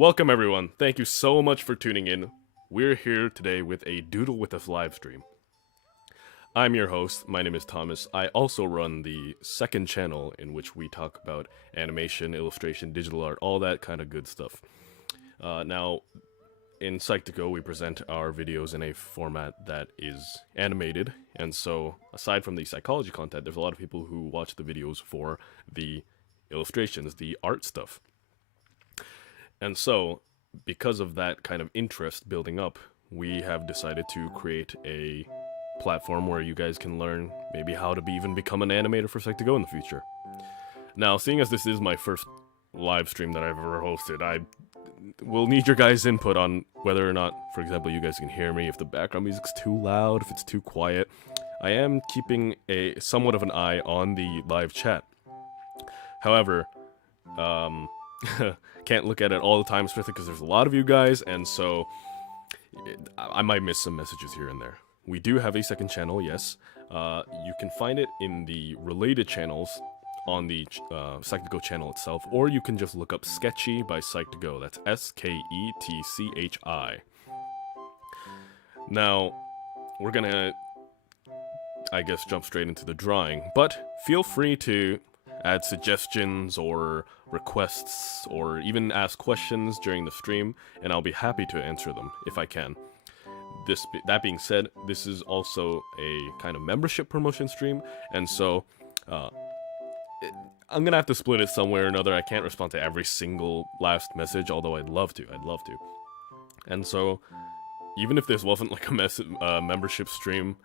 Welcome everyone. Thank you so much for tuning in. We're here today with a Doodle with Us live stream. I'm your host. My name is Thomas. I also run the second channel in which we talk about animation, illustration, digital art, all that kind of good stuff. Now, in Psych2Go, we present our videos in a format that is animated, and so aside from the psychology content, there's a lot of people who watch the videos for the illustrations, the art stuff. And so, because of that kind of interest building up, we have decided to create a platform where you guys can learn maybe how to even become an animator for Psych2Go in the future. Now, seeing as this is my first live stream that I've ever hosted, I will need your guys' input on whether or not, for example, you guys can hear me, if the background music's too loud, if it's too quiet. I am keeping a somewhat of an eye on the live chat. However, can't look at it all the time, especially because there's a lot of you guys, and so I might miss some messages here and there. We do have a second channel, yes. You can find it in the related channels on the Psych2Go channel itself, or you can just look up Sketchi by Psych2Go. That's Sketchi. Now, we're gonna, I guess, jump straight into the drawing, but feel free to add suggestions or requests or even ask questions during the stream, and I'll be happy to answer them if I can. That being said, this is also a kind of membership promotion stream, and so I'm gonna have to split it somewhere or another. I can't respond to every single last message, although I'd love to. And so, even if this wasn't like a membership stream,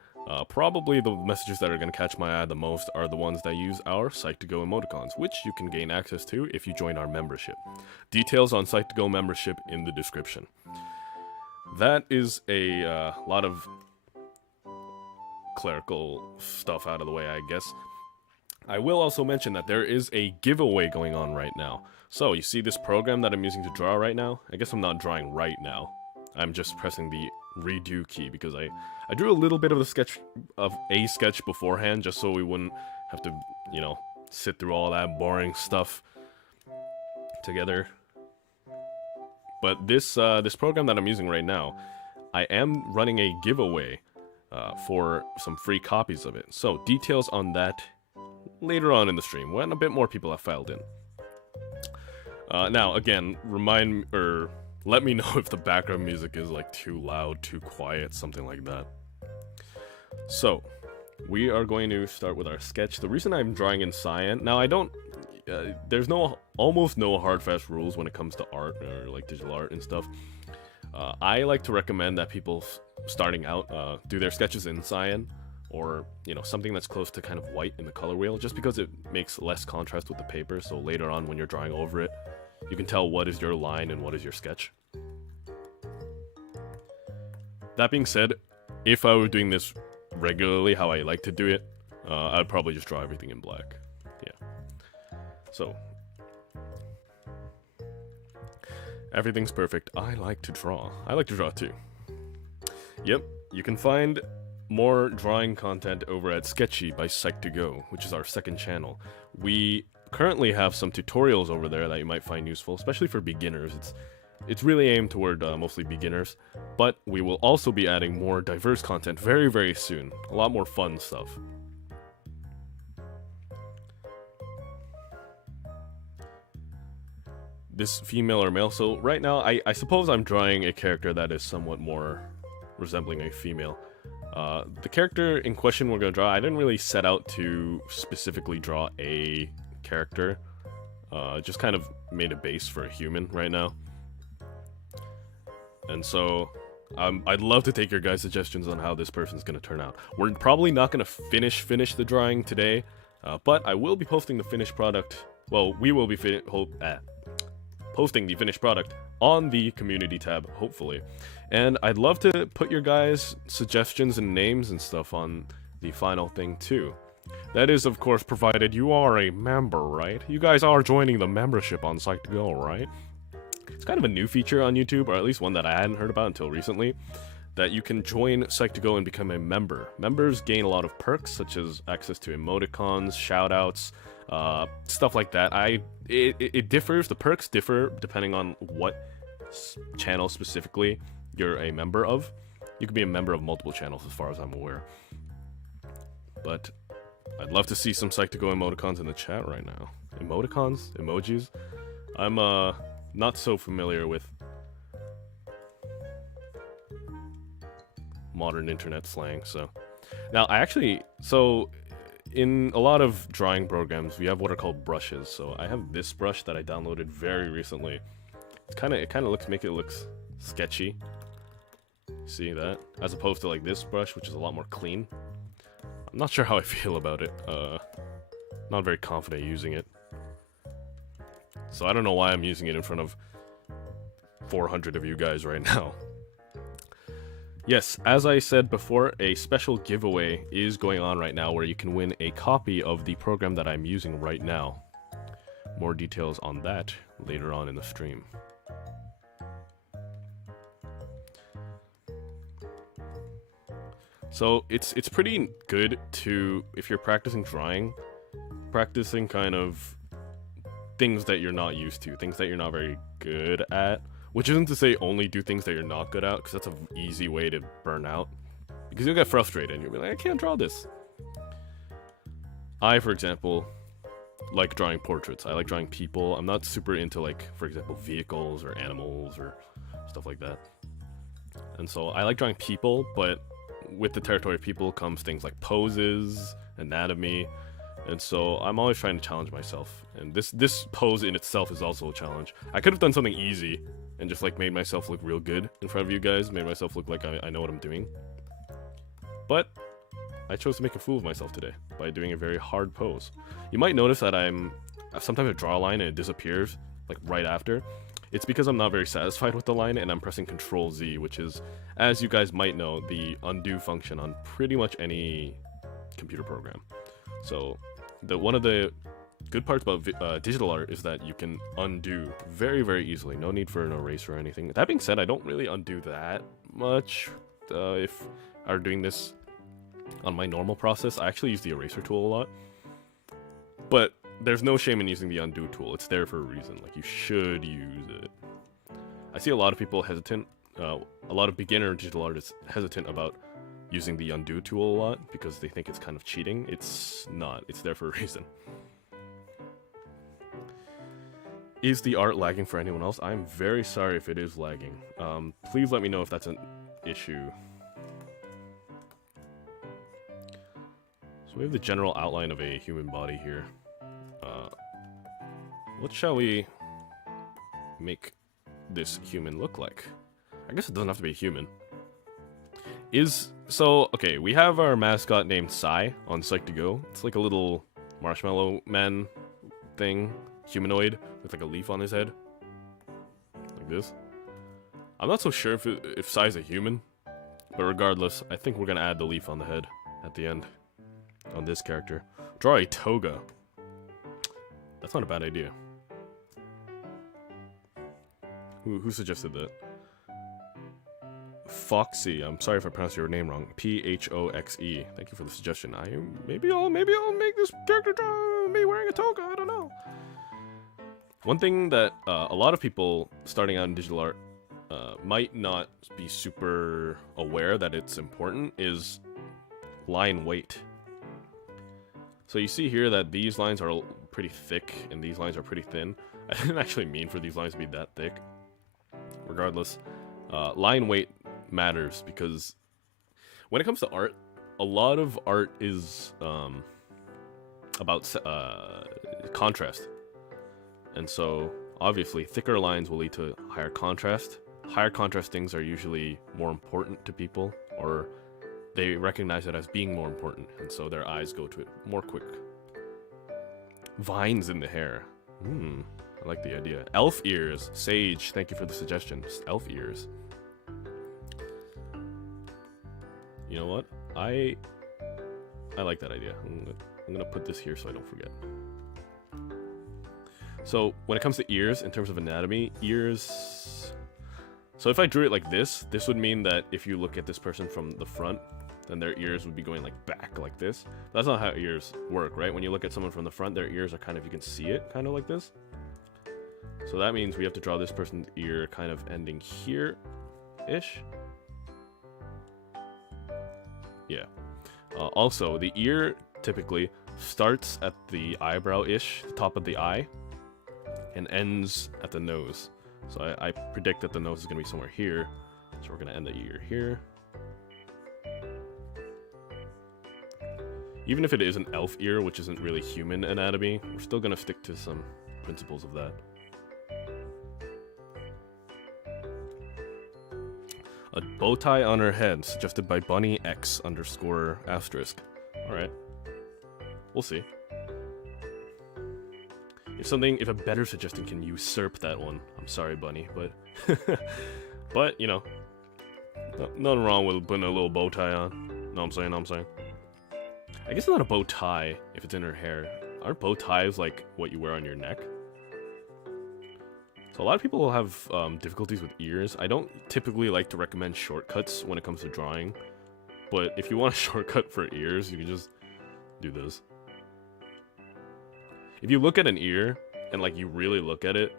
probably the messages that are going to catch my eye the most are the ones that use our Psych2Go emoticons, which you can gain access to if you join our membership. Details on Psych2Go membership in the description. That is a lot of clerical stuff out of the way, I guess. I will also mention that there is a giveaway going on right now. So, you see this program that I'm using to draw right now? I guess I'm not drawing right now. I'm just pressing the redo key because I drew a little bit of a sketch beforehand just so we wouldn't have to, you know, sit through all that boring stuff together. But this program that I'm using right now, I am running a giveaway for some free copies of it. So details on that later on in the stream when a bit more people have filed in. Now again, let me know if the background music is like too loud, too quiet, something like that. So, we are going to start with our sketch. The reason I'm drawing in cyan, now I don't, there's almost no hard fast rules when it comes to art or like digital art and stuff. I like to recommend that people starting out do their sketches in cyan or, you know, something that's close to kind of white in the color wheel, just because it makes less contrast with the paper, so later on when you're drawing over it, you can tell what is your line and what is your sketch. That being said, if I were doing this regularly, how I like to do it, I'd probably just draw everything in black. Yeah. So, everything's perfect. I like to draw. I like to draw too. Yep, you can find more drawing content over at Sketchi by Psych2Go, which is our second channel. We currently have some tutorials over there that you might find useful, especially for beginners. It's really aimed toward mostly beginners, but we will also be adding more diverse content very, very soon. A lot more fun stuff. This female or male, so right now I suppose I'm drawing a character that is somewhat more resembling a female. The character in question we're going to draw, I didn't really set out to specifically draw a character. Just kind of made a base for a human right now. And so, I'd love to take your guys' suggestions on how this person's going to turn out. We're probably not going to finish the drawing today, but I will be posting the finished product. Well, we will be posting the finished product on the community tab, hopefully. And I'd love to put your guys' suggestions and names and stuff on the final thing too. That is, of course, provided you are a member, right? You guys are joining the membership on Psych2Go, right? It's kind of a new feature on YouTube, or at least one that I hadn't heard about until recently, that you can join Psych2Go and become a member. Members gain a lot of perks, such as access to emoticons, shoutouts, stuff like that. It differs, the perks differ depending on what channel specifically you're a member of. You could be a member of multiple channels as far as I'm aware. But I'd love to see some Psych2Go emoticons in the chat right now. Emoticons? Emojis? I'm not so familiar with modern internet slang, so. Now, so in a lot of drawing programs, we have what are called brushes. So I have this brush that I downloaded very recently. It kind of make it looks sketchy. See that? As opposed to like this brush, which is a lot more clean. I'm not sure how I feel about it. Not very confident using it. So I don't know why I'm using it in front of 400 of you guys right now. Yes, as I said before, a special giveaway is going on right now where you can win a copy of the program that I'm using right now. More details on that later on in the stream. So it's pretty good to, if you're practicing drawing, practicing kind of things that you're not used to, things that you're not very good at. Which isn't to say only do things that you're not good at, because that's an easy way to burn out. Because you'll get frustrated and you'll be like, I can't draw this. I, for example, like drawing portraits. I like drawing people. I'm not super into, like, for example, vehicles or animals or stuff like that. And so I like drawing people, but with the territory of people comes things like poses, anatomy, and so I'm always trying to challenge myself. And this pose in itself is also a challenge. I could have done something easy and just like made myself look real good in front of you guys, made myself look like I know what I'm doing. But I chose to make a fool of myself today by doing a very hard pose. You might notice that sometimes I draw a line and it disappears like right after. It's because I'm not very satisfied with the line and I'm pressing Control Z, which is, as you guys might know, the undo function on pretty much any computer program. So one of the good parts about digital art is that you can undo very, very easily. No need for an eraser or anything. That being said, I don't really undo that much if I'm doing this on my normal process. I actually use the eraser tool a lot. But there's no shame in using the undo tool. It's there for a reason. Like, you should use it. I see a lot of people hesitant, a lot of beginner digital artists hesitant about using the undo tool a lot because they think it's kind of cheating. It's not. It's there for a reason. Is the art lagging for anyone else? I'm very sorry if it is lagging. Please let me know if that's an issue. So we have the general outline of a human body here. What shall we make this human look like? I guess it doesn't have to be a human. Okay, we have our mascot named Psy on Psych2Go. It's like a little marshmallow man thing, humanoid, with like a leaf on his head. Like this. I'm not so sure if Psy's a human, but regardless, I think we're gonna add the leaf on the head at the end on this character. Draw a toga. That's not a bad idea. Who suggested that? Foxy. I'm sorry if I pronounced your name wrong. P-H-O-X-E. Thank you for the suggestion. Maybe I'll make this character draw me wearing a toga. I don't know. One thing that a lot of people starting out in digital art might not be super aware that it's important is line weight. So you see here that these lines are pretty thick and these lines are pretty thin. I didn't actually mean for these lines to be that thick. Regardless, line weight matters because when it comes to art, a lot of art is about contrast. And so, obviously, thicker lines will lead to higher contrast. Higher contrast things are usually more important to people, or they recognize it as being more important, and so their eyes go to it more quick. Vines in the hair. I like the idea. Elf ears. Sage, thank you for the suggestion. Just elf ears. You know what? I like that idea. I'm gonna put this here so I don't forget. So when it comes to ears, in terms of anatomy, ears... So if I drew it like this would mean that if you look at this person from the front, then their ears would be going like back like this. That's not how ears work, right? When you look at someone from the front, their ears are kind of, you can see it kind of like this. So that means we have to draw this person's ear kind of ending here-ish. Yeah. Also, the ear typically starts at the eyebrow-ish, the top of the eye, and ends at the nose. So I predict that the nose is going to be somewhere here. So we're going to end the ear here. Even if it is an elf ear, which isn't really human anatomy, we're still going to stick to some principles of that. A bow tie on her head, suggested by Bunny X _**. Alright. We'll see. If a better suggestion can usurp that one, I'm sorry, Bunny, but... but, you know, nothing wrong with putting a little bow tie on. Know what I'm saying? I guess it's not a bow tie if it's in her hair. Aren't bow ties like what you wear on your neck? So a lot of people will have difficulties with ears. I don't typically like to recommend shortcuts when it comes to drawing. But if you want a shortcut for ears, you can just do this. If you look at an ear, and like you really look at it,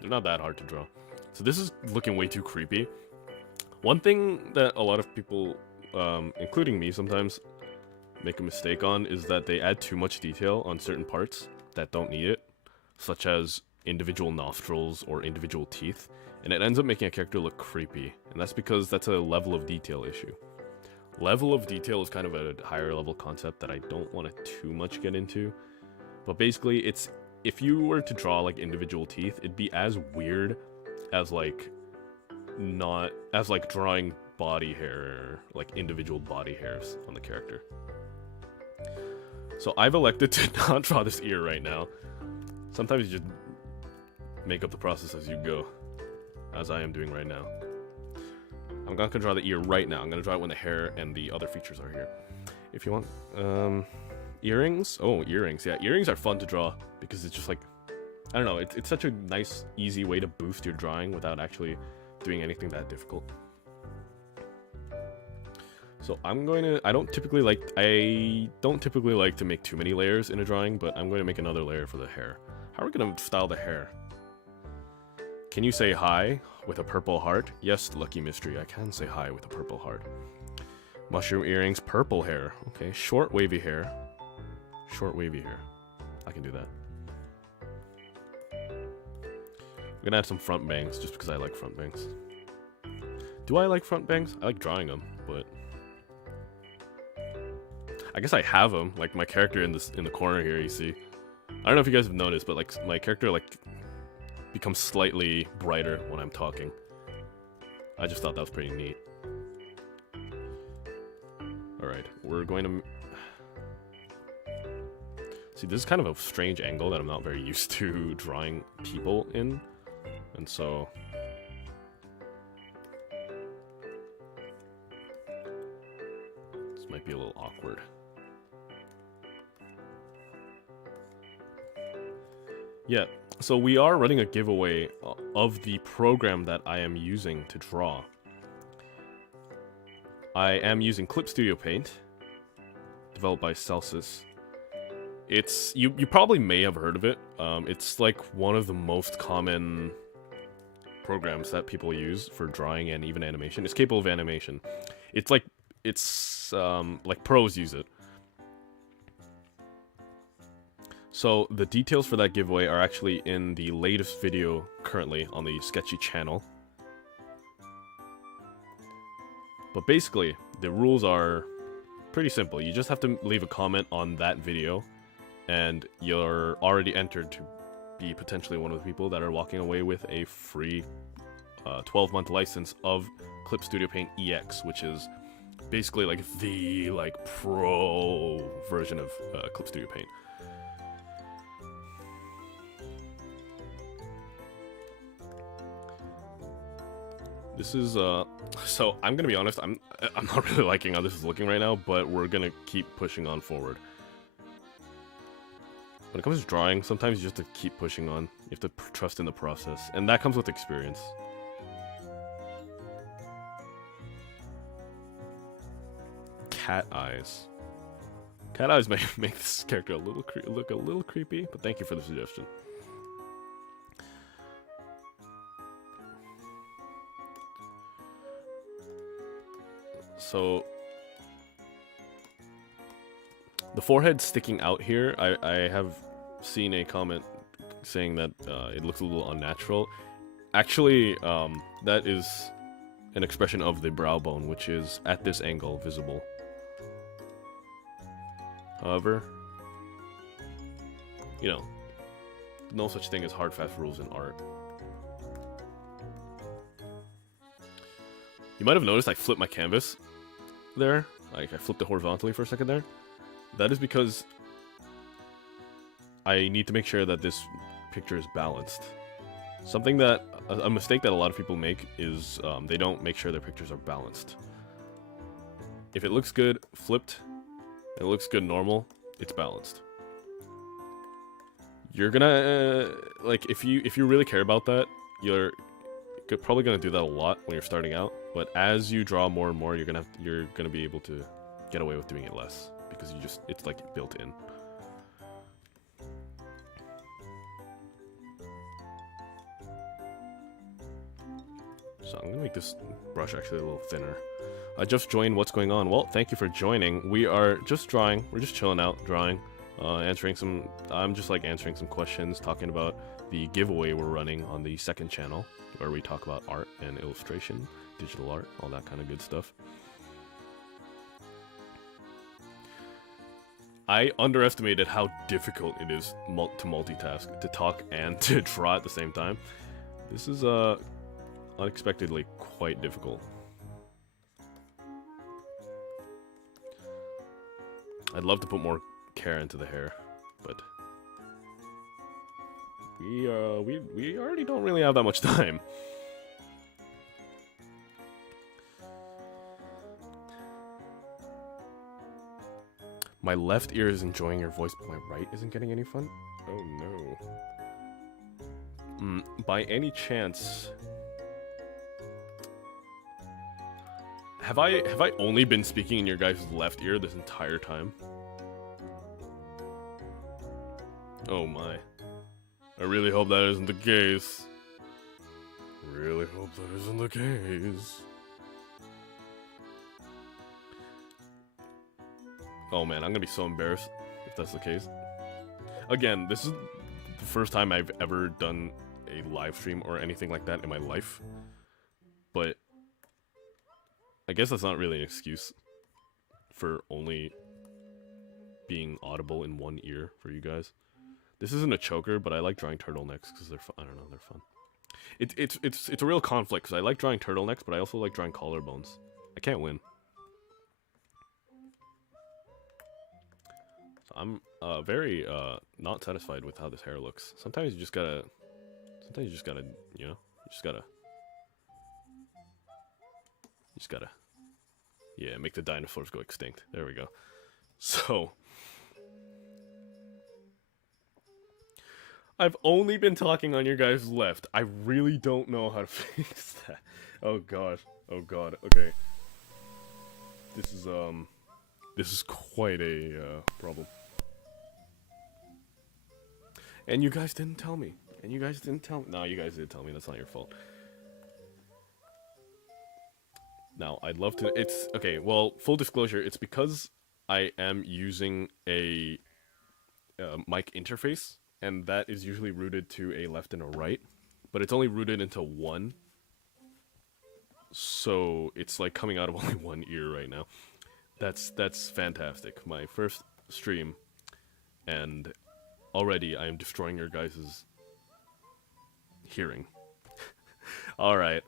they're not that hard to draw. So this is looking way too creepy. One thing that a lot of people, including me sometimes, make a mistake on is that they add too much detail on certain parts that don't need it, such as individual nostrils or individual teeth, and it ends up making a character look creepy, and that's because that's a level of detail issue. Level of detail is kind of a higher level concept that I don't want to too much get into, but basically it's, if you were to draw like individual teeth, it'd be as weird as like drawing body hair, like individual body hairs on the character. So I've elected to not draw this ear right now. Sometimes you just make up the process as you go, as I am doing right now. I'm not gonna draw the ear right now. I'm gonna draw it when the hair and the other features are here. If you want, earrings? Oh, earrings. Yeah, earrings are fun to draw because it's just like, I don't know, it's such a nice, easy way to boost your drawing without actually doing anything that difficult. So I don't typically like to make too many layers in a drawing, but I'm going to make another layer for the hair. How are we going to style the hair? Can you say hi with a purple heart? Yes, Lucky Mystery, I can say hi with a purple heart. Mushroom earrings, purple hair. Okay, short wavy hair. Short wavy hair. I can do that. I'm gonna add some front bangs just because I like front bangs. Do I like front bangs? I like drawing them, but I guess I have them. Like my character in the corner here, you see. I don't know if you guys have noticed, but like my character like becomes slightly brighter when I'm talking. I just thought that was pretty neat. Alright, we're going to... See, this is kind of a strange angle that I'm not very used to drawing people in. And so... this might be a little awkward. Yeah, so we are running a giveaway of the program that I am using to draw. I am using Clip Studio Paint, developed by Celsius. It's, you probably may have heard of it. It's like one of the most common programs that people use for drawing and even animation. It's capable of animation. It's like pros use it. So the details for that giveaway are actually in the latest video currently on the Sketchi channel. But basically, the rules are pretty simple. You just have to leave a comment on that video, and you're already entered to be potentially one of the people that are walking away with a free 12-month license of Clip Studio Paint EX, which is basically like the pro version of Clip Studio Paint. This is, so I'm gonna be honest, I'm not really liking how this is looking right now, but we're gonna keep pushing on forward. When it comes to drawing, sometimes you just have to keep pushing on. You have to trust in the process, and that comes with experience. Cat eyes. Cat eyes may make this character look a little creepy, but thank you for the suggestion. So the forehead sticking out here, I have seen a comment saying that it looks a little unnatural. Actually, that is an expression of the brow bone, which is at this angle visible. However, you know, no such thing as hard, fast rules in art. You might have noticed I flipped my canvas there. Like, I flipped it horizontally for a second there. That is because I need to make sure that this picture is balanced. Something that, a mistake that a lot of people make is they don't make sure their pictures are balanced. If it looks good flipped, it looks good normal, it's balanced. You're gonna, like, if you really care about that, you're probably gonna do that a lot when you're starting out. But as you draw more and more, you're gonna be able to get away with doing it less because it's like built in. So I'm gonna make this brush actually a little thinner. I just joined. What's going on? Well, thank you for joining. We are just drawing. We're just chilling out, drawing, answering some. I'm just like answering some questions, talking about the giveaway we're running on the second channel, where we talk about art and illustration, digital art, all that kind of good stuff. I underestimated how difficult it is to multitask, to talk and to draw at the same time. This is unexpectedly quite difficult. I'd love to put more care into the hair, but we already don't really have that much time. My left ear is enjoying your voice, but my right isn't getting any fun? Oh no. By any chance, have I only been speaking in your guys' left ear this entire time? Oh my. I really hope that isn't the case. Really hope that isn't the case. Oh man, I'm gonna be so embarrassed if that's the case. Again, this is the first time I've ever done a live stream or anything like that in my life. But I guess that's not really an excuse for only being audible in one ear for you guys. This isn't a choker, but I like drawing turtlenecks because they're fun. I don't know, they're fun. It's a real conflict because I like drawing turtlenecks, but I also like drawing collarbones. I can't win. So I'm very not satisfied with how this hair looks. Sometimes you just gotta, you know, yeah, make the dinosaurs go extinct. There we go. So I've only been talking on your guys' left. I really don't know how to fix that. Oh gosh. Oh god. Okay. This is quite a problem. And you guys didn't tell me. No, you guys did tell me. That's not your fault. Now, I'd love to... It's... Okay, well, full disclosure, it's because I am using a mic interface, and that is usually routed to a left and a right, but it's only routed into one. So, it's like coming out of only one ear right now. That's fantastic. My first stream, and already I am destroying your guys' hearing. Alright,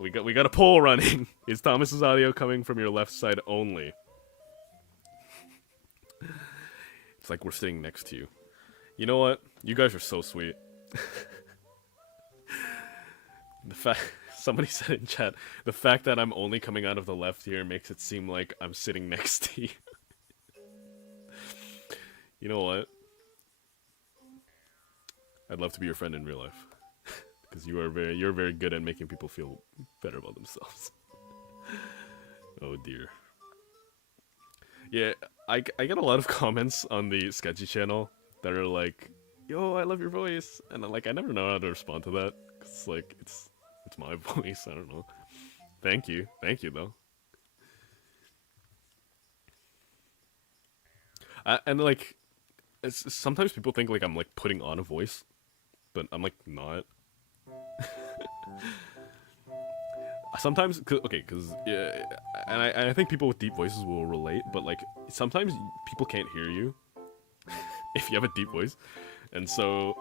we got a poll running. Is Thomas's audio coming from your left side only? It's like we're sitting next to you. You know what? You guys are so sweet. The fact somebody said in chat, the fact that I'm only coming out of the left ear makes it seem like I'm sitting next to you. You know what? I'd love to be your friend in real life. Because you're very good at making people feel better about themselves. Oh dear. Yeah, I get a lot of comments on the Sketchi channel that are like, "Yo, I love your voice," and I never know how to respond to that. Cause like it's my voice. I don't know. Thank you though. And like, sometimes people think like I'm like putting on a voice, but I'm like not. Sometimes, because yeah, and I think people with deep voices will relate, but like sometimes people can't hear you if you have a deep voice, and so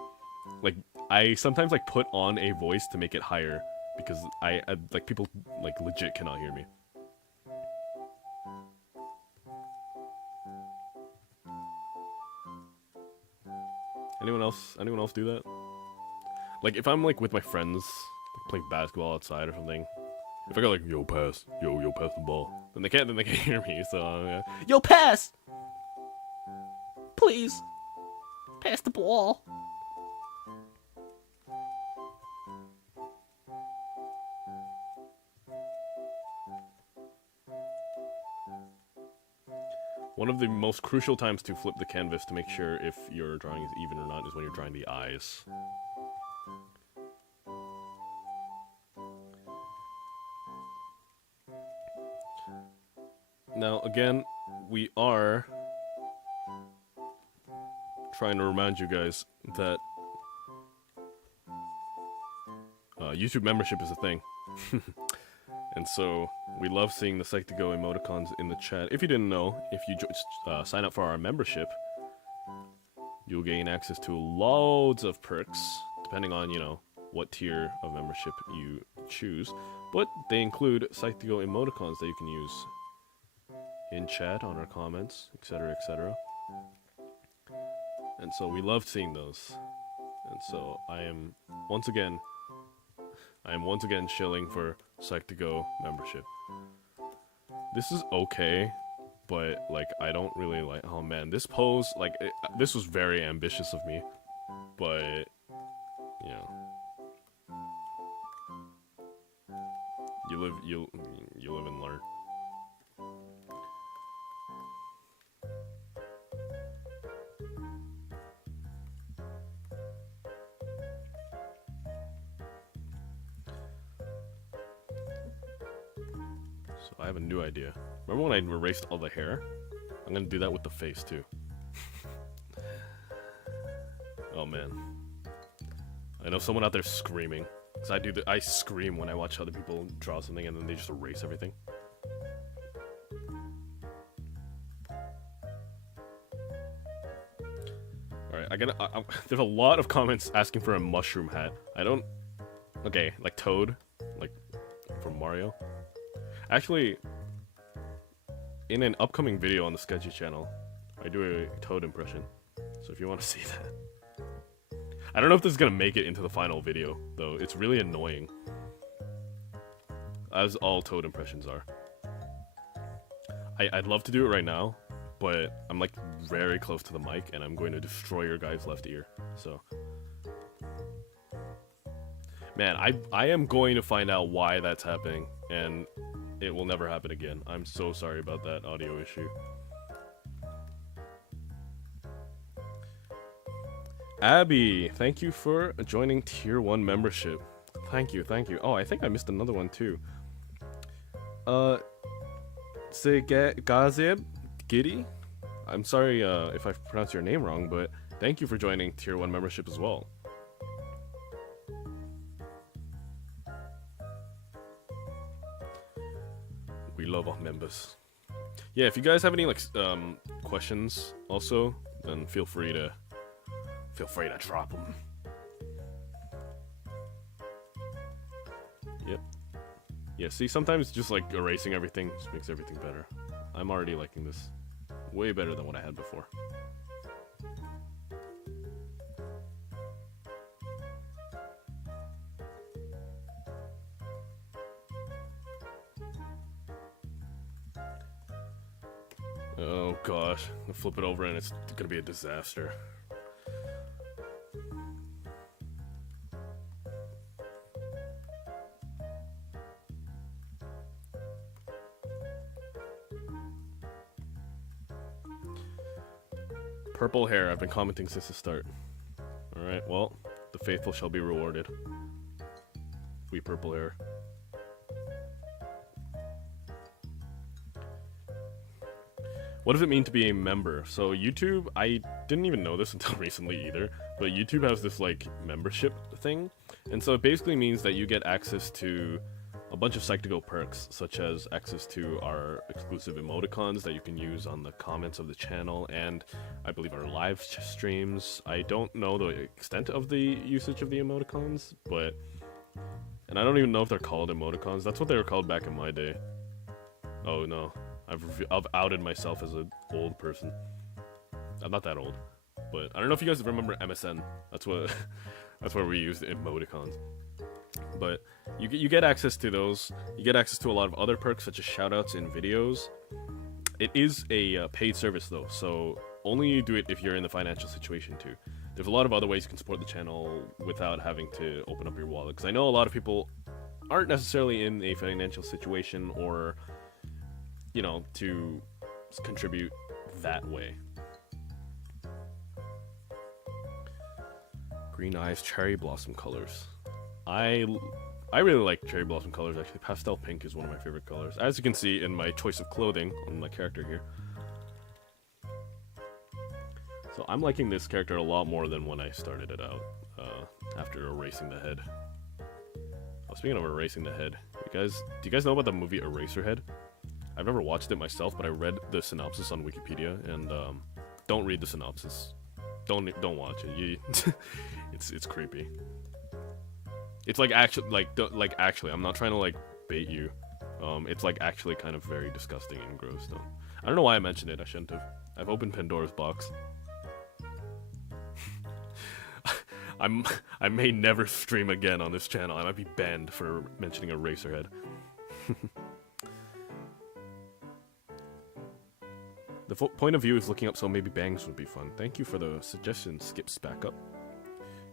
like I sometimes like put on a voice to make it higher because I like people like legit cannot hear me. Anyone else? Anyone else do that? Like if I'm like with my friends like, playing basketball outside or something. If I go like yo pass the ball, then they can't hear me. So yo pass, please pass the ball. One of the most crucial times to flip the canvas to make sure if your drawing is even or not is when you're drawing the eyes. Now, again, we are trying to remind you guys that YouTube membership is a thing. And so, we love seeing the Psych2Go emoticons in the chat. If you didn't know, if you sign up for our membership, you'll gain access to loads of perks, depending on, you know, what tier of membership you choose. But they include Psych2Go emoticons that you can use in chat, on our comments, etc., etc. And so we loved seeing those. And so I am once again shilling for Psych2Go membership. This is okay, but like I don't really like. Oh man, this pose, like this was very ambitious of me, but you know, you live and learn. So I have a new idea. Remember when I erased all the hair? I'm gonna do that with the face too. Oh man. I know someone out there screaming. Cause I scream when I watch other people draw something and then they just erase everything. Alright, there's a lot of comments asking for a mushroom hat. I don't... Okay, like Toad. Like, from Mario. Actually, in an upcoming video on the Sketchi channel, I do a Toad impression. So if you want to see that. I don't know if this is going to make it into the final video, though. It's really annoying. As all Toad impressions are. I'd love to do it right now, but I'm like very close to the mic and I'm going to destroy your guy's left ear. So, man, I am going to find out why that's happening, and it will never happen again. I'm so sorry about that audio issue. Abby, thank you for joining Tier 1 membership. Thank you, thank you. Oh, I think I missed another one too. Gazeb Giddy? I'm sorry if I pronounced your name wrong, but thank you for joining Tier 1 membership as well. We love our members. Yeah, if you guys have any like questions also, then feel free to drop them. Yep. Yeah, see, sometimes just like erasing everything just makes everything better. I'm already liking this way better than what I had before. Oh gosh, I'll flip it over and it's gonna be a disaster. Purple hair, I've been commenting since the start. Alright, well, the faithful shall be rewarded. We purple hair. what does it mean to be a member? So YouTube, I didn't even know this until recently either, but YouTube has this like membership thing, and so it basically means that you get access to a bunch of Psychical perks, such as access to our exclusive emoticons that you can use on the comments of the channel, and I believe our live streams. I don't know the extent of the usage of the emoticons, but... And I don't even know if they're called emoticons. That's what they were called back in my day. Oh no, I've outed myself as an old person. I'm not that old, but I don't know if you guys remember MSN. That's what, that's where we used emoticons. But you get access to those. You get access to a lot of other perks such as shoutouts in videos. It is a paid service though, so only do it if you're in the financial situation too. There's a lot of other ways you can support the channel without having to open up your wallet, because I know a lot of people aren't necessarily in a financial situation or, you know, to contribute that way. Green eyes, cherry blossom colors. I really like cherry blossom colors actually. Pastel pink is one of my favorite colors, as you can see in my choice of clothing on my character here. So I'm liking this character a lot more than when I started it out, after erasing the head. Oh, speaking of erasing the head, do you guys know about the movie Eraserhead? I've never watched it myself, but I read the synopsis on Wikipedia, and don't read the synopsis. Don't watch it. It's creepy. It's like actually, I'm not trying to like bait you. It's like actually kind of very disgusting and gross though. I don't know why I mentioned it. I shouldn't have. I've opened Pandora's box. I may never stream again on this channel. I might be banned for mentioning Eraserhead. The point of view is looking up, so maybe bangs would be fun. Thank you for the suggestion. Skips back up.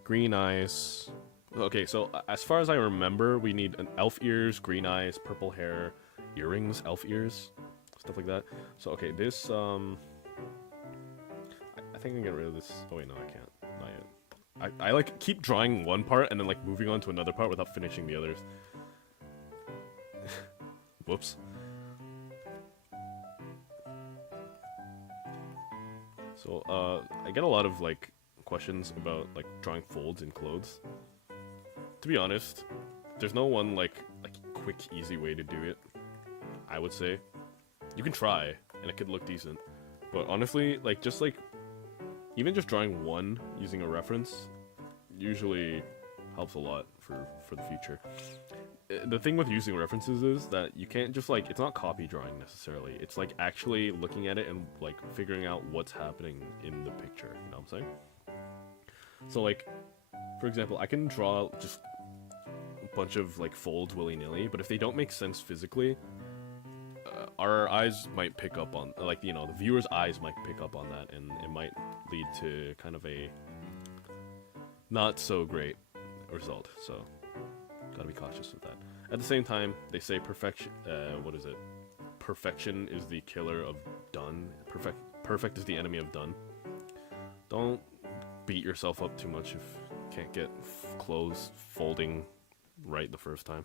Green eyes. Okay, so as far as I remember, we need an elf ears, green eyes, purple hair, earrings, elf ears, stuff like that. So okay, this I think I can get rid of this. Oh wait, no, I can't. Not yet. I like keep drawing one part and then like moving on to another part without finishing the others. Whoops. So I get a lot of like questions about like drawing folds in clothes. To be honest, there's no one like quick, easy way to do it. I would say you can try and it could look decent, but honestly, like even just drawing one using a reference usually helps a lot for the future. The thing with using references is that you can't just like, it's not copy drawing necessarily. It's like actually looking at it and like figuring out what's happening in the picture, you know what I'm saying? So like, for example, I can draw just a bunch of like folds willy-nilly, but if they don't make sense physically, our eyes might pick up on, like, you know, the viewer's eyes might pick up on that, and it might lead to kind of a not so great result, so gotta be cautious of that. At the same time, they say perfection, what is it? Perfection is the killer of done. Perfect is the enemy of done. Don't beat yourself up too much if you can't get clothes folding right the first time.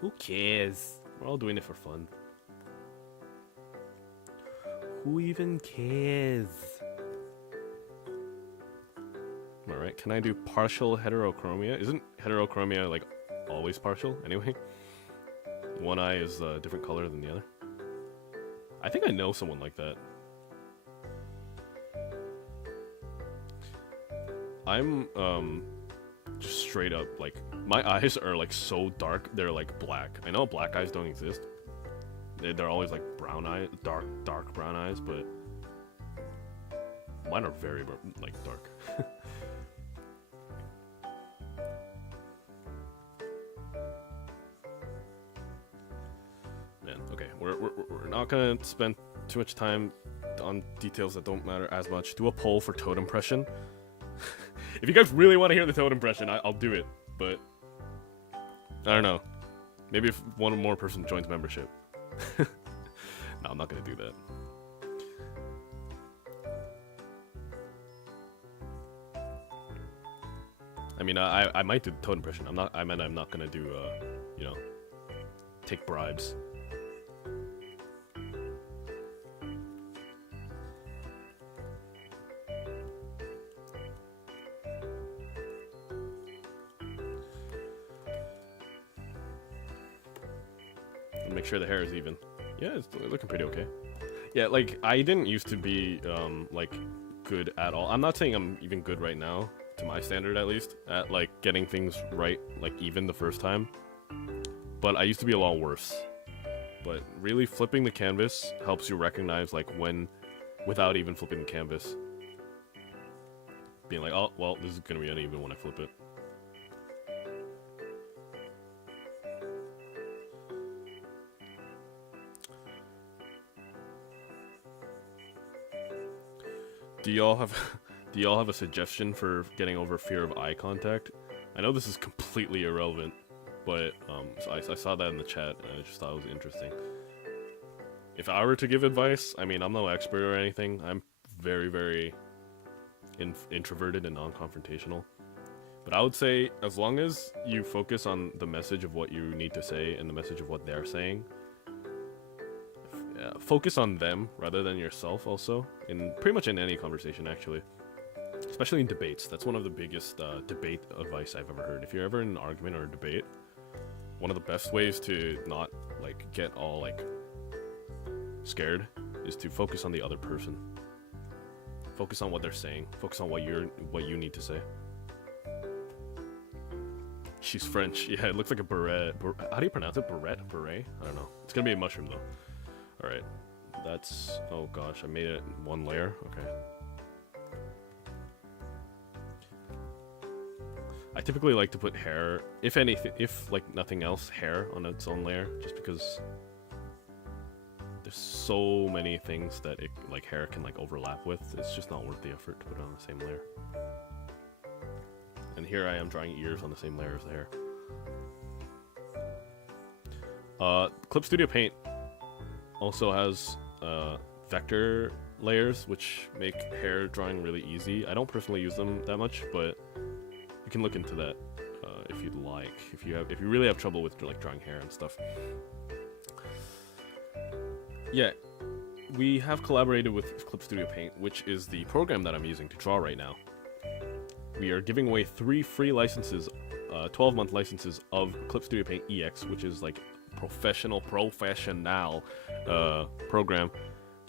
Who cares? We're all doing it for fun. Who even cares? Alright, can I do partial heterochromia? Isn't heterochromia like always partial anyway? One eye is a different color than the other. I think I know someone like that. I'm just straight up like, my eyes are like so dark, they're like black. I know black eyes don't exist. They're always like brown eyes, dark brown eyes, but mine are very like dark. Man, okay, we're not gonna spend too much time on details that don't matter as much. Do a poll for Toad impression. If you guys really want to hear the Toad impression, I'll do it, but I don't know. Maybe if one more person joins membership. No, I'm not gonna do that. I mean, I might do the Toad impression. I'm not gonna do, you know, take bribes. make sure the hair is even. Yeah, it's looking pretty okay. Yeah, like, I didn't used to be, like, good at all. I'm not saying I'm even good right now, to my standard at least, at, like, getting things right, like, even the first time. But I used to be a lot worse. But really, flipping the canvas helps you recognize, like, when, without even flipping the canvas. Being like, oh, well, this is gonna be uneven when I flip it. Do y'all have a suggestion for getting over fear of eye contact? I know this is completely irrelevant, but so I saw that in the chat and I just thought it was interesting. If I were to give advice, I mean, I'm no expert or anything. I'm very, very introverted and non-confrontational. But I would say, as long as you focus on the message of what you need to say and the message of what they're saying, focus on them rather than yourself also, in pretty much in any conversation actually. Especially in debates. That's one of the biggest debate advice I've ever heard. If you're ever in an argument or a debate, one of the best ways to not like get all like scared is to focus on the other person. Focus on what they're saying. Focus on what you need to say. She's French. Yeah, it looks like a beret. How do you pronounce it? Beret? Beret? I don't know. It's gonna be a mushroom though. Alright, that's... oh gosh, I made it one layer? Okay. I typically like to put hair, if anything, if like nothing else, hair on its own layer, just because there's so many things that it, like hair can like overlap with. It's just not worth the effort to put it on the same layer. And here I am drawing ears on the same layer as the hair. Clip Studio Paint also has vector layers, which make hair drawing really easy. I don't personally use them that much, but you can look into that if you'd like. If you really have trouble with like drawing hair and stuff. Yeah, we have collaborated with Clip Studio Paint, which is the program that I'm using to draw right now. We are giving away 3 free licenses, 12-month licenses of Clip Studio Paint EX, which is like professional program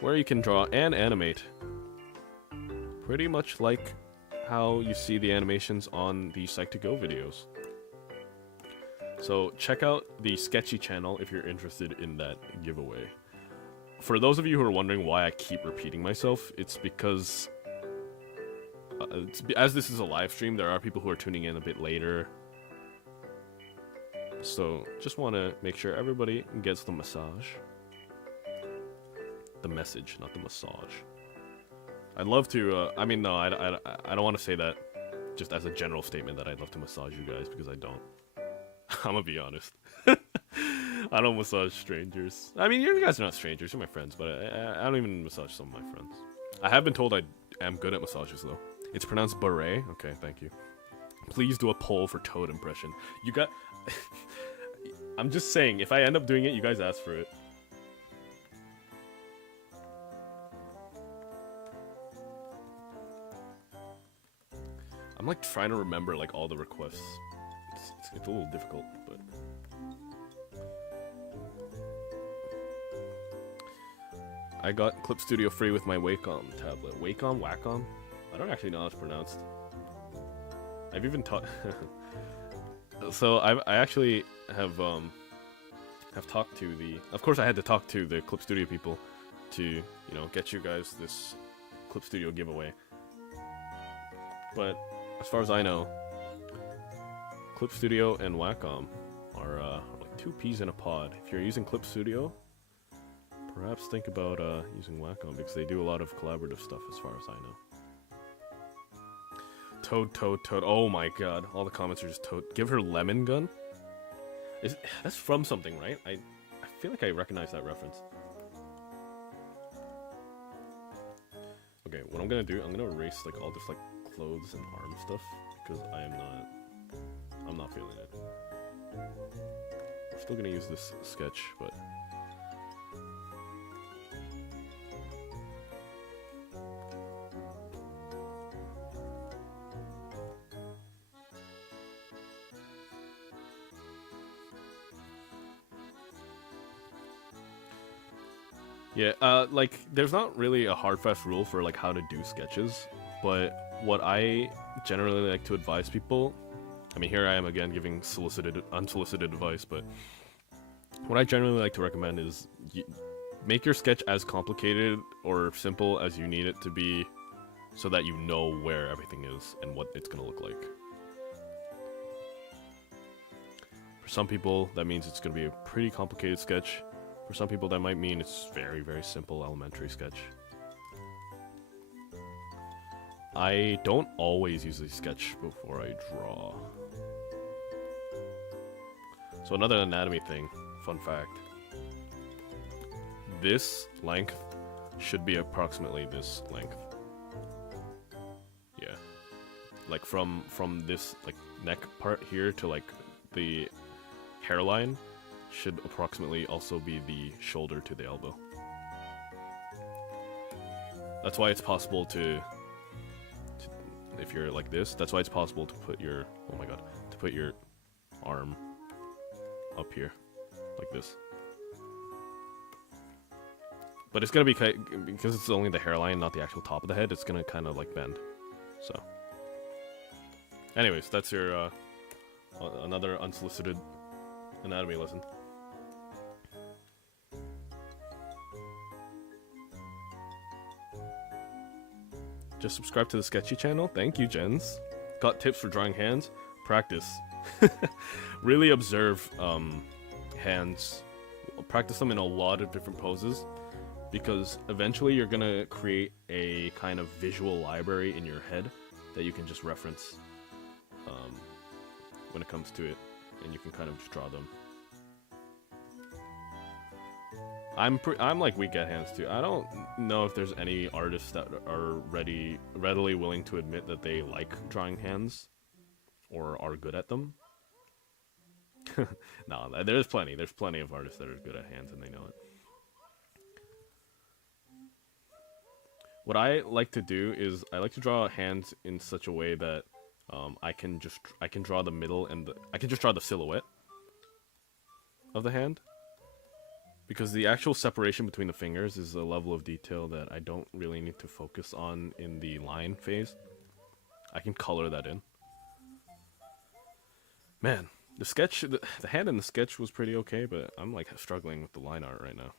where you can draw and animate pretty much like how you see the animations on the Psych2Go videos. So check out the Sketchi channel if you're interested in that giveaway. For those of you who are wondering why I keep repeating myself, it's because as this is a live stream, there are people who are tuning in a bit later. So, just want to make sure everybody gets the massage. The message, not the massage. I'd love to, I mean, no, I don't want to say that just as a general statement that I'd love to massage you guys, because I don't. I'm gonna be honest. I don't massage strangers. I mean, you guys are not strangers, you're my friends, but I don't even massage some of my friends. I have been told I am good at massages, though. It's pronounced beret. Okay, thank you. Please do a poll for Toad impression. You got... I'm just saying, if I end up doing it, you guys ask for it. I'm like trying to remember like all the requests. It's a little difficult, but... I got Clip Studio free with my Wacom tablet. Wacom? I don't actually know how it's pronounced. I've even taught... So I actually have talked to the... Of course I had to talk to the Clip Studio people to, you know, get you guys this Clip Studio giveaway. But as far as I know, Clip Studio and Wacom are like 2 peas in a pod. If you're using Clip Studio, perhaps think about using Wacom, because they do a lot of collaborative stuff as far as I know. Toad. Oh my god. All the comments are just Toad. Give her lemon gun? That's from something, right? I feel like I recognize that reference. Okay, what I'm gonna do, I'm gonna erase like all this like clothes and arm stuff, because I'm not feeling it. I'm still gonna use this sketch, but... Yeah, like, there's not really a hard fast rule for like how to do sketches, but what I generally like to advise people, I mean, here I am again giving unsolicited advice, but what I generally like to recommend is make your sketch as complicated or simple as you need it to be, so that you know where everything is and what it's gonna look like. For some people, that means it's gonna be a pretty complicated sketch. For some people, that might mean it's very, very simple elementary sketch. I don't always usually sketch before I draw. So another anatomy thing, fun fact. This length should be approximately this length. Yeah. Like from this like neck part here to like the hairline should approximately also be the shoulder to the elbow. That's why it's possible to if you're like this, that's why it's possible to put your, oh my god, to put your arm up here, like this. But it's gonna be, because it's only the hairline, not the actual top of the head, it's gonna kind of like bend. So. Anyways, that's your, another unsolicited anatomy lesson. Just subscribe to the Sketchi channel. Thank you, Jens. Got tips for drawing hands? Practice. Really observe hands. Practice them in a lot of different poses, because eventually you're gonna create a kind of visual library in your head that you can just reference when it comes to it, and you can kind of just draw them. I'm like weak at hands too. I don't know if there's any artists that are readily willing to admit that they like drawing hands or are good at them. No, there's plenty. There's plenty of artists that are good at hands and they know it. What I like to do is I like to draw hands in such a way that I can draw the middle and I can just draw the silhouette of the hand. Because the actual separation between the fingers is a level of detail that I don't really need to focus on in the line phase. I can color that in. Man, the sketch, the hand in the sketch was pretty okay, but I'm like struggling with the line art right now.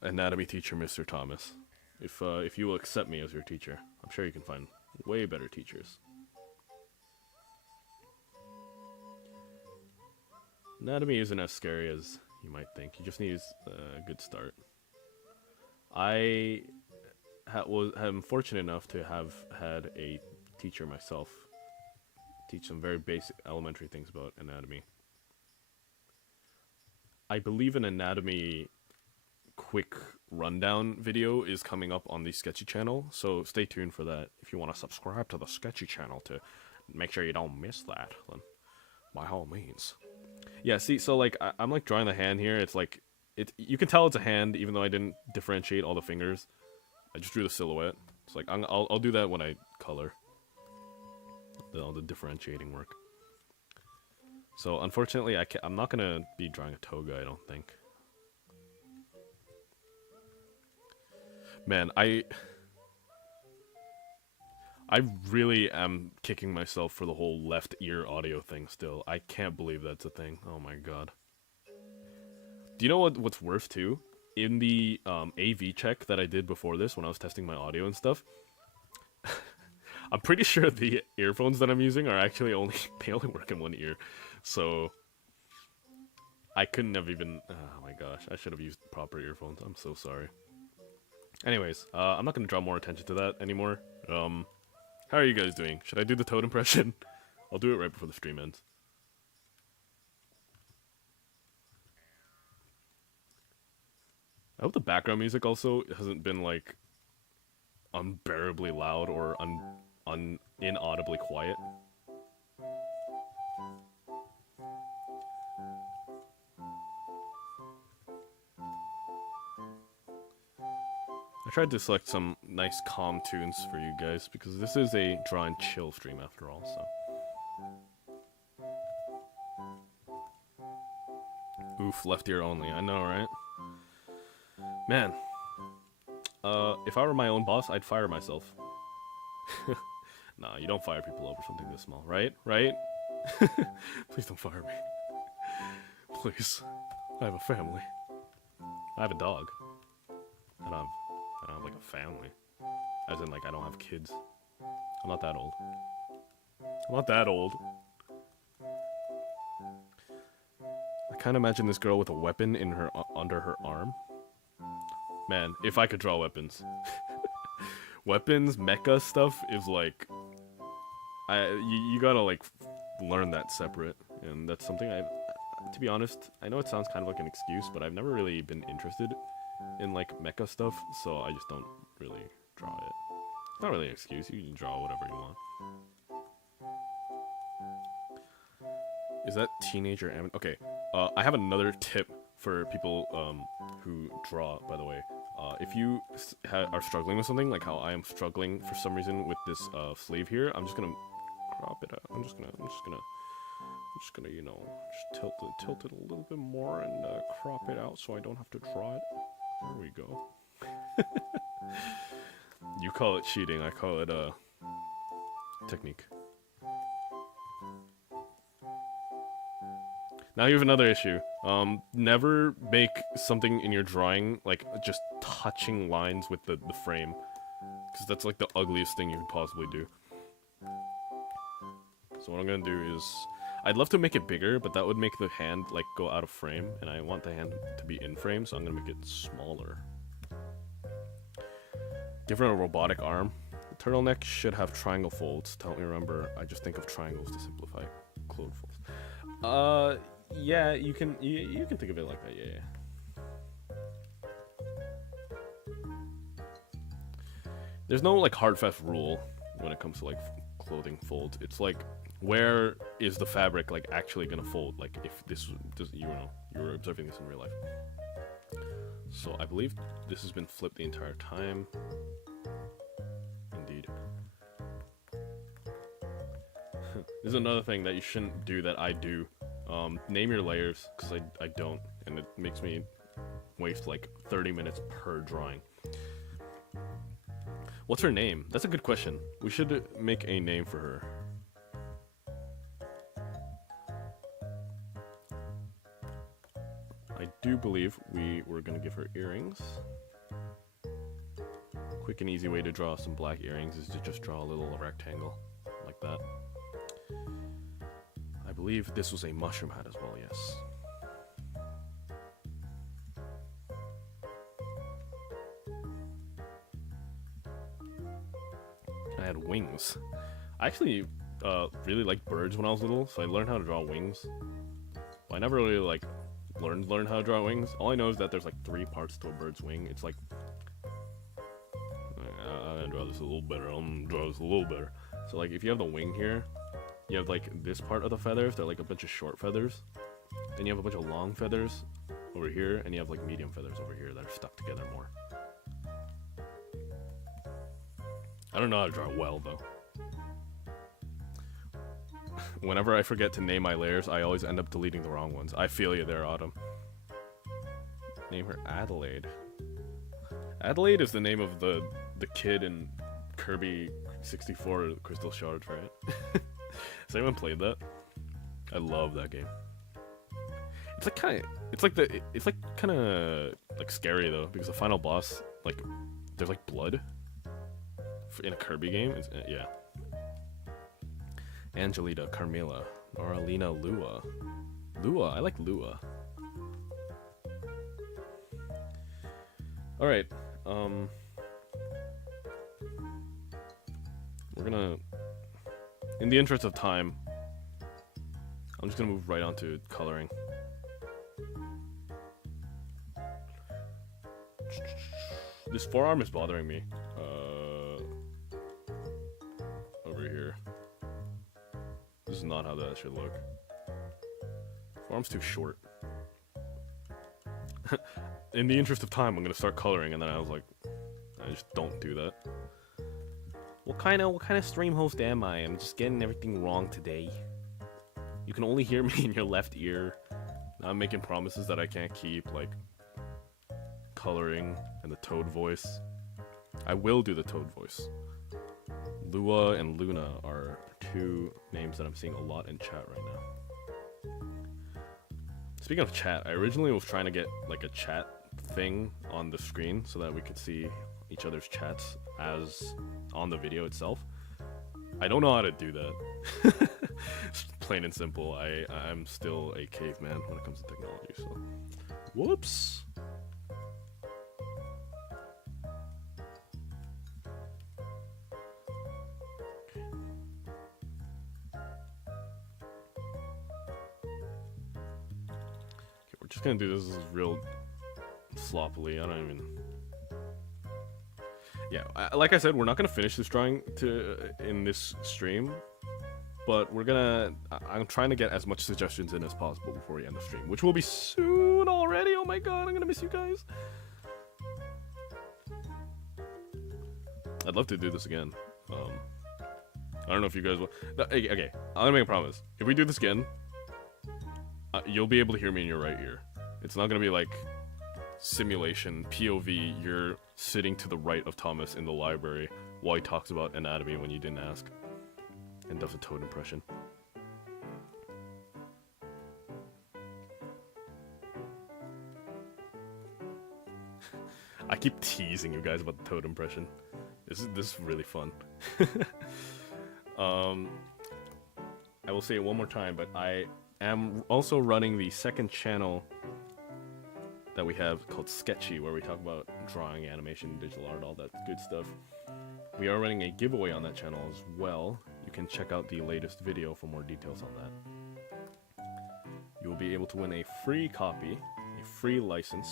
Anatomy teacher, Mr. Thomas. If you will accept me as your teacher, I'm sure you can find way better teachers. Anatomy isn't as scary as you might think. You just need a good start. I am fortunate enough to have had a teacher myself teach some very basic elementary things about anatomy. I believe an anatomy quick rundown video is coming up on the Sketchi channel, so stay tuned for that. If you want to subscribe to the Sketchi channel to make sure you don't miss that, then by all means. Yeah, see, so like I'm like drawing the hand here. It's like you can tell it's a hand, even though I didn't differentiate all the fingers. I just drew the silhouette. It's like I'll do that when I color all the differentiating work. So unfortunately, I'm not gonna be drawing a toga. I don't think. Man, I really am kicking myself for the whole left ear audio thing still. I can't believe that's a thing. Oh my god. Do you know what's worse too? In the AV check that I did before this, when I was testing my audio and stuff, I'm pretty sure the earphones that I'm using are actually they only work in one ear. So I couldn't have even, oh my gosh, I should have used proper earphones. I'm so sorry. Anyways, I'm not going to draw more attention to that anymore. How are you guys doing? Should I do the Toad impression? I'll do it right before the stream ends. I hope the background music also hasn't been like unbearably loud or inaudibly quiet. I tried to select some nice calm tunes for you guys because this is a draw and chill stream after all, so. Oof, left ear only, I know, right? Man, if I were my own boss, I'd fire myself. Nah, you don't fire people over something this small, right? Right? Please don't fire me. Please. I have a family. I have a dog. I don't have like a family. As in, like, I don't have kids. I'm not that old. I'm not that old. I can't imagine this girl with a weapon in her under her arm. Man, if I could draw weapons. Weapons, mecha stuff is like... You gotta, like, learn that separate. And that's something to be honest, I know it sounds kind of like an excuse, but I've never really been interested in, like, mecha stuff, so I just don't really draw it. It's not really an excuse, you can draw whatever you want. Is that teenager anime? Okay, I have another tip for people who draw, by the way. If you are struggling with something, like how I am struggling for some reason with this sleeve here, I'm just gonna crop it out. I'm just gonna, you know, just tilt it a little bit more and crop it out so I don't have to draw it. There we go. You call it cheating, I call it technique. Now you have another issue. Never make something in your drawing like just touching lines with the frame, because that's like the ugliest thing you could possibly do. So what I'm gonna do is, I'd love to make it bigger, but that would make the hand like go out of frame, and I want the hand to be in frame, so I'm gonna make it smaller. Give her a robotic arm. The turtleneck should have triangle folds. To help me remember, I just think of triangles to simplify. Clone folds. Yeah, you can think of it like that. Yeah. There's no like hard fast rule when it comes to like clothing folds. It's like, where is the fabric like actually gonna fold? Like if this you know, you were observing this in real life. So I believe this has been flipped the entire time. Indeed. This is another thing that you shouldn't do that I do. Name your layers, because I don't, and it makes me waste like 30 minutes per drawing. What's her name? That's a good question. We should make a name for her. I do believe we were going to give her earrings. Quick and easy way to draw some black earrings is to just draw a little rectangle like that. I believe this was a mushroom hat as well, yes. I had wings. I actually really liked birds when I was little, so I learned how to draw wings. But I never really like learned how to draw wings. All I know is that there's like 3 parts to a bird's wing. It's like, I'm gonna draw this a little better. I'm gonna draw this a little better. So like, if you have the wing here, you have like this part of the feathers. They're like a bunch of short feathers. Then you have a bunch of long feathers over here, and you have like medium feathers over here that are stuck together more. I don't know how to draw well though. Whenever I forget to name my layers, I always end up deleting the wrong ones. I feel you there, Autumn. Name her Adelaide. Adelaide is the name of the kid in Kirby 64 Crystal Shards, right? Has anyone played that? I love that game. It's like kind of like scary though, because the final boss, like, there's like blood in a Kirby game. Yeah. Angelita, Carmilla, Noralina, Lua. Lua, I like Lua. Alright, we're gonna, in the interest of time, I'm just gonna move right on to coloring. This forearm is bothering me. Over here. This is not how that should look. Forearm's too short. In the interest of time, I'm gonna start coloring, and then I was like, I just don't do that. What kind of stream host am I? I'm just getting everything wrong today. You can only hear me in your left ear. Now I'm making promises that I can't keep, like coloring and the Toad voice. I will do the Toad voice. Lua and Luna are two names that I'm seeing a lot in chat right now. Speaking of chat, I originally was trying to get like a chat thing on the screen so that we could see each other's chats as on the video itself. I don't know how to do that. Plain and simple. I'm still a caveman when it comes to technology, so whoops. We're just gonna do this real sloppily. I don't even. Yeah, like I said, we're not gonna finish this drawing in this stream, but we're gonna. I'm trying to get as much suggestions in as possible before we end the stream, which will be soon already. Oh my god, I'm gonna miss you guys. I'd love to do this again. I don't know if you guys will. No, okay, I'm gonna make a promise. If we do this again, you'll be able to hear me in your right ear. It's not gonna be like simulation POV. You're sitting to the right of Thomas in the library while he talks about anatomy when you didn't ask, and does a Toad impression. I keep teasing you guys about the Toad impression. This is really fun. I will say it one more time, but I am also running the second channel that we have called Sketchi, where we talk about drawing, animation, digital art, all that good stuff. We are running a giveaway on that channel as well. You can check out the latest video for more details on that. You will be able to win a free copy, a free license,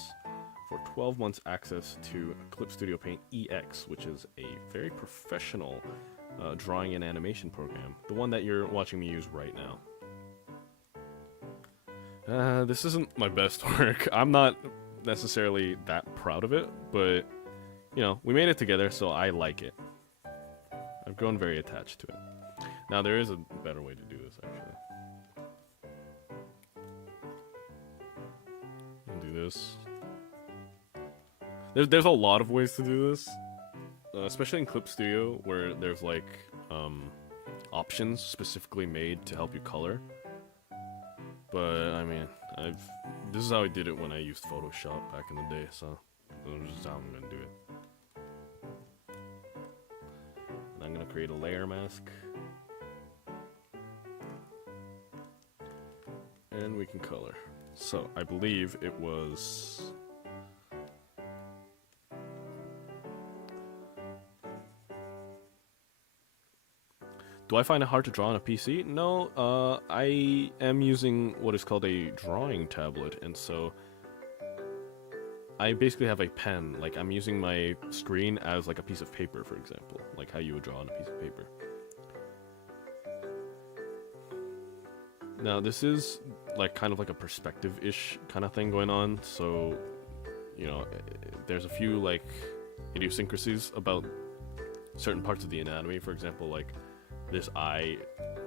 for 12 months access to Clip Studio Paint EX, which is a very professional drawing and animation program. The one that you're watching me use right now. This isn't my best work. I'm not necessarily that proud of it, but, you know, we made it together, so I like it. I've grown very attached to it. Now, there is a better way to do this, actually. I'll do this. There's a lot of ways to do this, especially in Clip Studio, where there's, like, options specifically made to help you color. But, I mean, this is how I did it when I used Photoshop back in the day, so this is how I'm gonna do it. And I'm gonna create a layer mask. And we can color. So, I believe it was... Do I find it hard to draw on a PC? No, I am using what is called a drawing tablet, and so I basically have a pen. Like, I'm using my screen as like a piece of paper, for example, like how you would draw on a piece of paper. Now, this is like kind of like a perspective-ish kind of thing going on, so, you know, there's a few like idiosyncrasies about certain parts of the anatomy. For example, like this eye,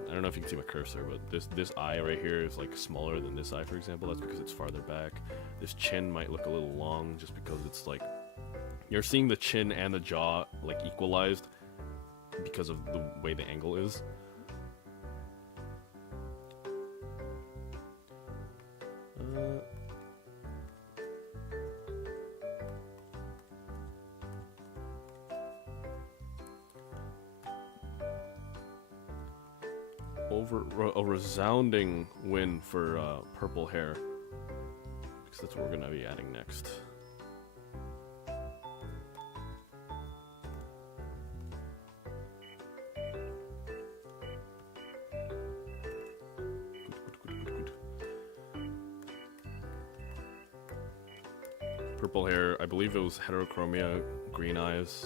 I don't know if you can see my cursor, but this eye right here is like smaller than this eye, for example. That's because it's farther back. This chin might look a little long just because it's like, you're seeing the chin and the jaw like equalized because of the way the angle is. A resounding win for purple hair, because that's what we're gonna be adding next. Purple hair, I believe it was heterochromia, green eyes.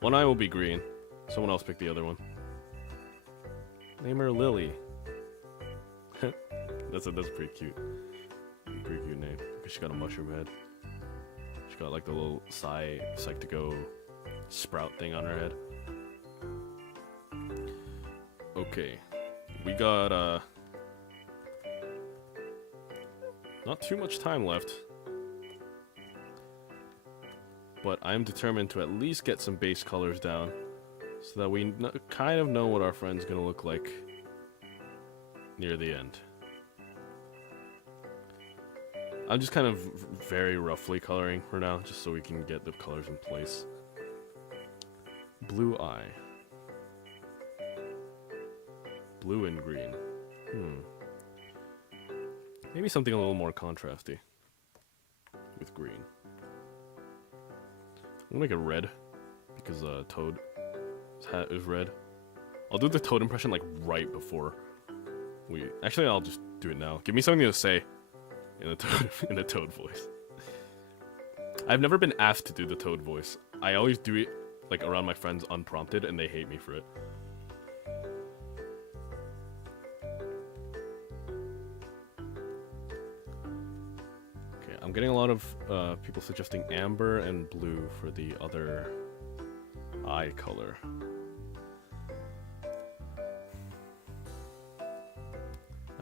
One eye will be green. Someone else pick the other one. Name her Lily. That's pretty cute. Pretty cute name. Because she got a mushroom head. She got like the little Psych-to-Go sprout thing on her head. Okay. We got not too much time left. but I'm determined to at least get some base colors down so that we kind of know what our friend's gonna look like near the end. I'm just kind of very roughly coloring for now, just so we can get the colors in place. Blue eye. Blue and green. Maybe something a little more contrasty with green. I'm gonna make it red because Toad's hat is red. I'll do the Toad impression like right before we. Actually, I'll just do it now. Give me something to say in the Toad voice. I've never been asked to do the Toad voice. I always do it like around my friends unprompted, and they hate me for it. I'm getting a lot of people suggesting amber and blue for the other eye color.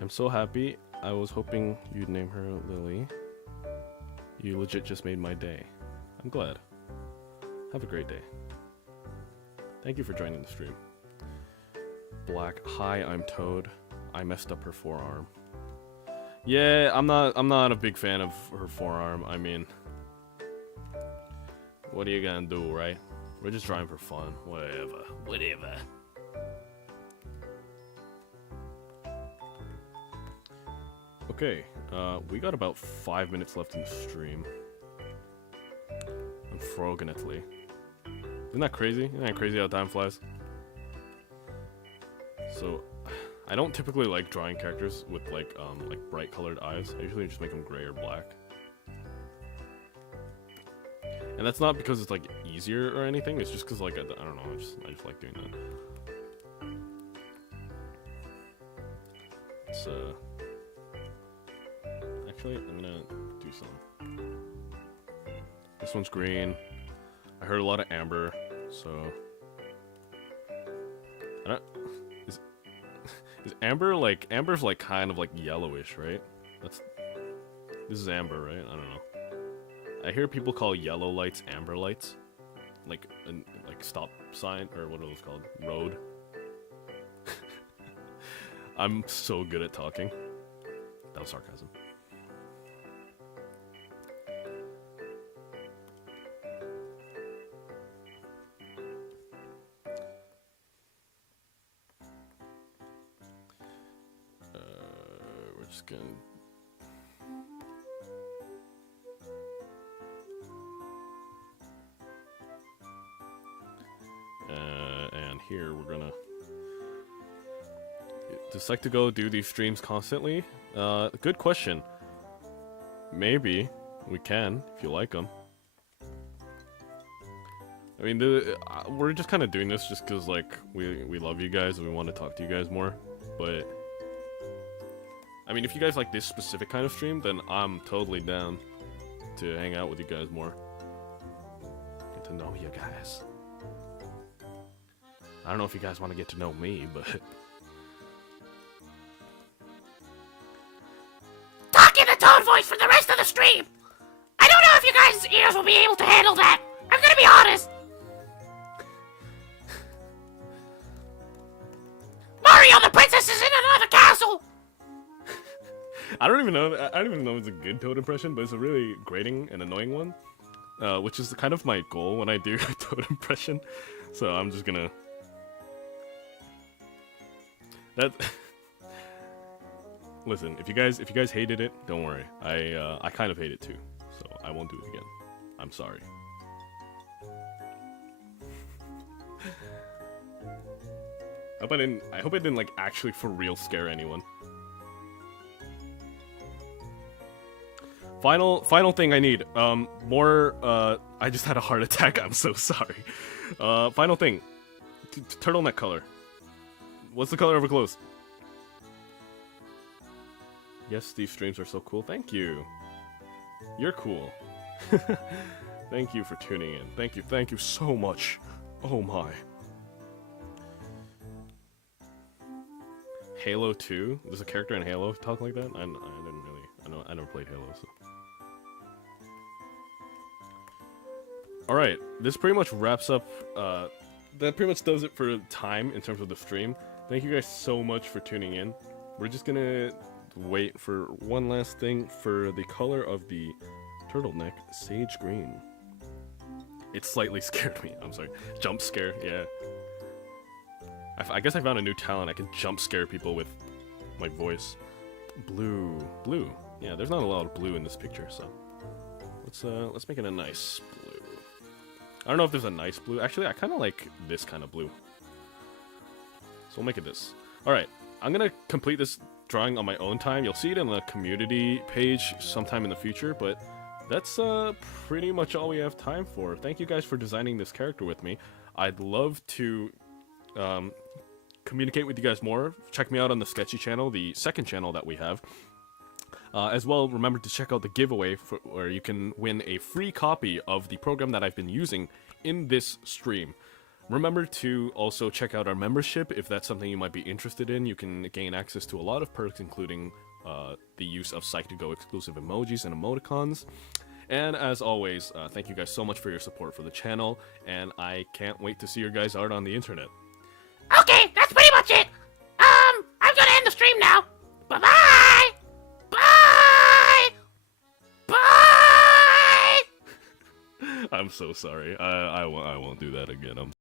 I'm so happy. I was hoping you'd name her Lily. You legit just made my day. I'm glad. Have a great day. Thank you for joining the stream. Black. Hi, I'm Toad. I messed up her forearm. Yeah, I'm not a big fan of her forearm. I mean, what are you gonna do, right? We're just trying for fun. Whatever. Okay, we got about 5 minutes left in the stream. Unfortunately. Isn't that crazy? Isn't that crazy how time flies? So, I don't typically like drawing characters with like bright colored eyes. I usually just make them gray or black. And that's not because it's like easier or anything. It's just because like I don't know. I just like doing that. It's actually I'm gonna do some. This one's green. I heard a lot of amber, so I don't. Is amber like amber's like kind of like yellowish, right? This is amber, right? I don't know. I hear people call yellow lights amber lights, like stop sign or what are those called? Road. I'm so good at talking. That was sarcasm. We're just gonna. And here we're gonna decide to go do these streams constantly. Good question. Maybe we can if you like them. I mean, we're just kind of doing this just because like we love you guys and we want to talk to you guys more. But I mean, if you guys like this specific kind of stream, then I'm totally down to hang out with you guys more. Get to know you guys. I don't know if you guys want to get to know me, but... Talk in the Toad voice for the rest of the stream! I don't know if you guys' ears will be able to handle that! I'm gonna be honest! Mario, the princess is in another castle! I don't even know if it's a good Toad impression, but it's a really grating and annoying one. Which is kind of my goal when I do a Toad impression. So I'm just gonna... Listen, if you guys hated it, don't worry. I kind of hate it too, so I won't do it again. I'm sorry. I hope I didn't like actually for real scare anyone. Final thing I need. More. I just had a heart attack. I'm so sorry. Final thing. Turtleneck color. What's the color of her clothes? Yes, these streams are so cool. Thank you. You're cool. Thank you for tuning in. Thank you so much. Oh my. Halo 2? There's a character in Halo talk like that? I didn't really. I never played Halo, so. Alright, this pretty much wraps up, that pretty much does it for time in terms of the stream. Thank you guys so much for tuning in. We're just gonna wait for one last thing for the color of the turtleneck, sage green. It slightly scared me, I'm sorry. Jump scare, yeah. I guess I found a new talent, I can jump scare people with my voice. Blue. Yeah, there's not a lot of blue in this picture, so let's make it a nice blue. I don't know if there's a nice blue. Actually, I kind of like this kind of blue. So we'll make it this. Alright, I'm gonna complete this drawing on my own time. You'll see it in the community page sometime in the future, but that's pretty much all we have time for. Thank you guys for designing this character with me. I'd love to communicate with you guys more. Check me out on the Sketchi channel, the second channel that we have. As well, remember to check out the giveaway where you can win a free copy of the program that I've been using in this stream. Remember to also check out our membership if that's something you might be interested in. You can gain access to a lot of perks, including the use of Psych2Go exclusive emojis and emoticons. And as always, thank you guys so much for your support for the channel, and I can't wait to see your guys' art on the internet. Okay, that's pretty much it. I'm gonna end the stream now. Bye-bye! Bye! Bye! I'm so sorry. I won't do that again.